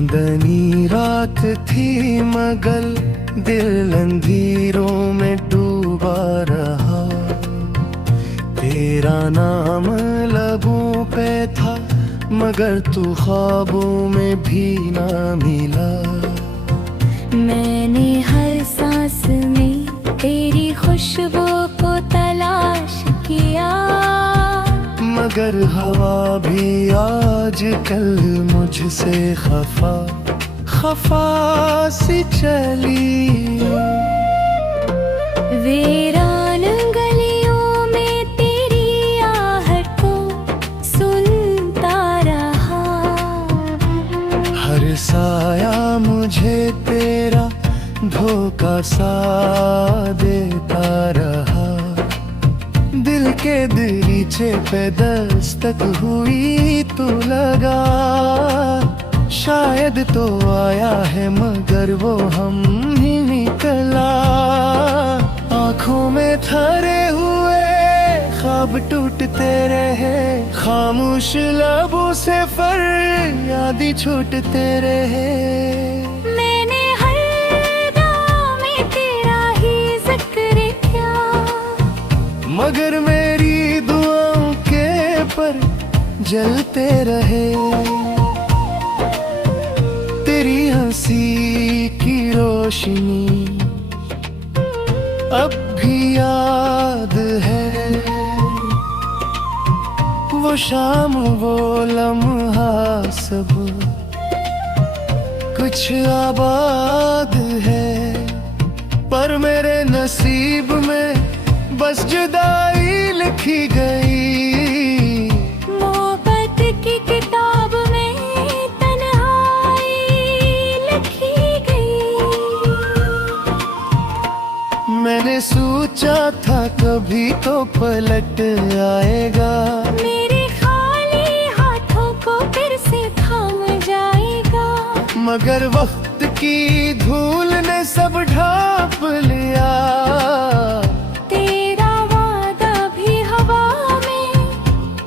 चांदनी रात थी मगर दिल अंधेरों में डूबा रहा। तेरा नाम लबों पे था मगर तू ख्वाबों में भी ना मिला। मैंने हर सांस में तेरी खुशबू को तलाश किया, मगर हवा भी आज कल मुझसे खफा खफा सी चली। वीरान गलियों में तेरी आहट को सुनता रहा। हर साया मुझे तेरा धोखा सा देता रहा। दिल के दरीचे पे दस्तक हुई तो लगा शायद तो आया है मगर वो हम ही निकला। आँखों में ठहरे हुए ख्वाब टूटते रहे, खामोश लबों से फरियादी छूटते रहे। मैंने हर दुआ में तेरा ही जिक्र किया, मगर मेरी दुआओं के पर जलते रहे। तेरी हंसी की रोशनी अब भी याद है, वो शाम वो लम्हा सब कुछ आबाद है। पर मेरे नसीब में बस जुदाई लिखी गई। मोहब्बत की किताब में तन्हाई लिखी गई। मैंने सोचा था कभी तो पलट आएगा, मेरे खाली हाथों को फिर से थाम जाएगा। मगर वक्त की धूल ने सब ढांप लिया। तेरा वादा भी हवा में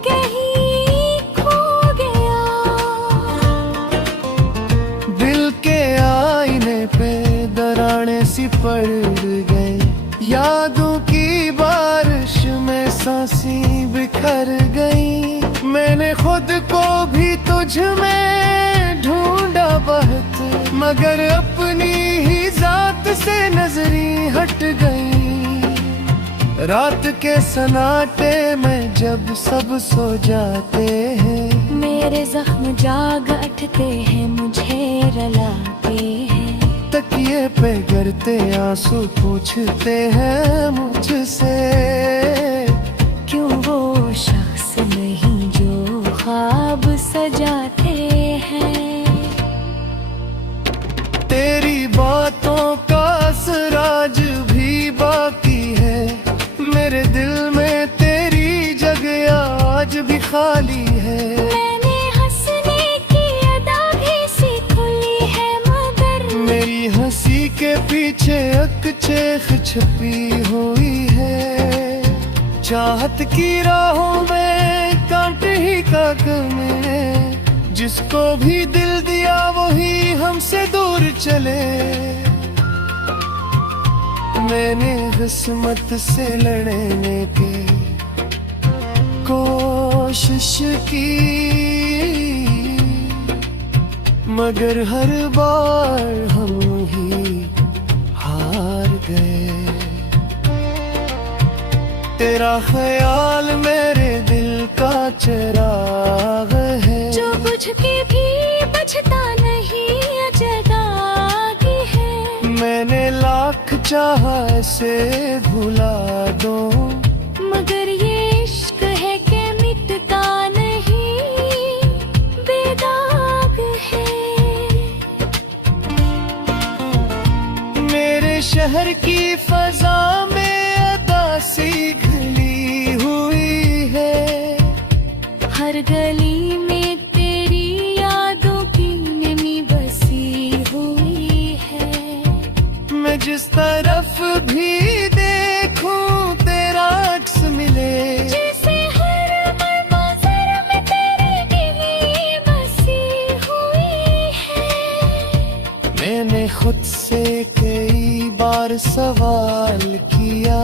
कहीं खो गया। दिल के आईने पे दरारें सी पड़ गई, यादों की बारिश में सांसें बिखर गई। मैंने खुद को भी तुझ में ढूंढा बहुत, मगर अपनी ही जात से नजरें हट गई। रात के सन्नाटे में जब सब सो जाते हैं, मेरे जख्म जाग उठते हैं, मुझे रुलाते हैं। तकिए पे गिरते आंसू पूछते हैं मुझसे, क्यों वो शख्स नहीं जो ख्वाब सजाते हैं। तेरी बातों का असर आज भी बाकी है। मेरे दिल में तेरी जगह आज भी खाली है। मैंने हंसने की अदा भी सीख ली है, मगर मेरी हंसी के पीछे अकचेख छुपी हुई है। चाहत की राहों में कांटे ही कम है, जिसको भी दिल दिया वही हमसे दूर चले। मैंने किस्मत से लड़ने की कोशिश की, मगर हर बार हम ही हार गए। तेरा ख्याल मेरे दिल का चिराग है, जो बुझ के भी बचता नहीं अजदागी है। मैंने लाख चाहा से भुला दो, मगर ये इश्क है कि मिटता नहीं, बेदाग है। मेरे शहर की फजा में अदा सी घली हुई है। हर गली में तेरी यादों की नमी बसी हुई है। मैं जिस तरफ भी देखूं तेरा अक्स मिले, जैसे हर मंजर में तेरी गिरी बसी हुई है। खुद से कई बार सवाल किया,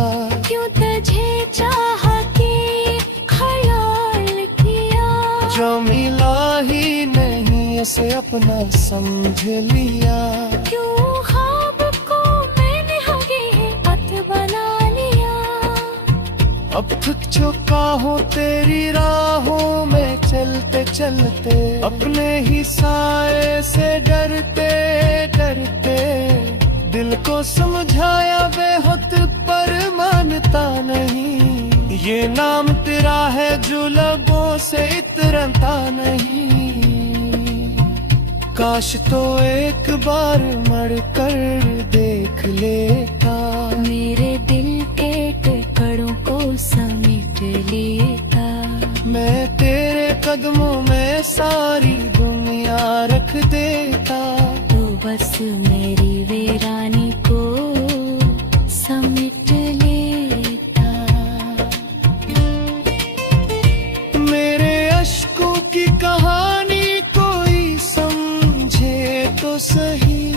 क्यों तुझे चाह के ख्याल किया, जो मिला ही नहीं इसे अपना समझ लिया। क्यों ख्वाब को मैंने हकीकत बना लिया। अब थक चुका हूँ तेरी राहों में चलते चलते, अपने ही साए से डरते डरते। दिल को समझाया बेहुद पर मानता नहीं, ये नाम तेरा है जो लबों से इतरता नहीं। काश तो एक बार मर कर देख लेता, मेरे दिल के टुकड़ों को समेट लेता। मैं तेरे कदमों में सारी दुनिया रख देता। तो बस मेरी वीरानी को समेट लेता। मेरे अश्कों की कहानी कोई समझे तो सही,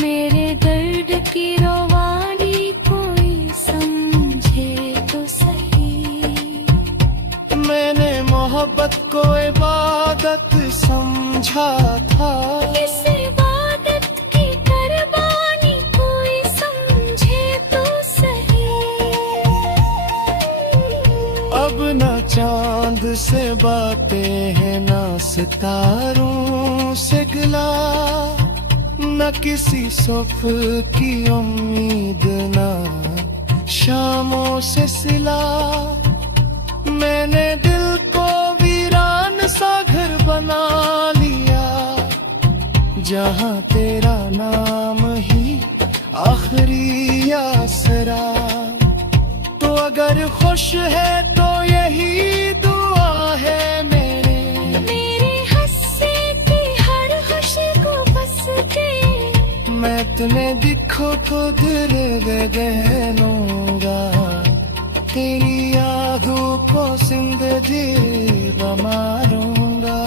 मेरे दर्द की रवानी कोई समझे तो सही। मैंने मोहब्बत को इबादत समझा था, इस इबादत की कुर्बानी कोई समझे तो सही। अब न चांद से बातें हैं ना सितारों से गिला, न किसी सुबह की उम्मीद ना शामों से सिला। मैंने दिल को वीरान सा घर बना लिया, जहाँ तेरा नाम ही आखिरी आसरा। तो अगर खुश है तो यही दुआ है मेरे हंसे की हर खुशी को बस के। मैं तुम्हें दिखो तो दिल गहनूंगा, तेरी यादों को जिंदगी मारूंगा।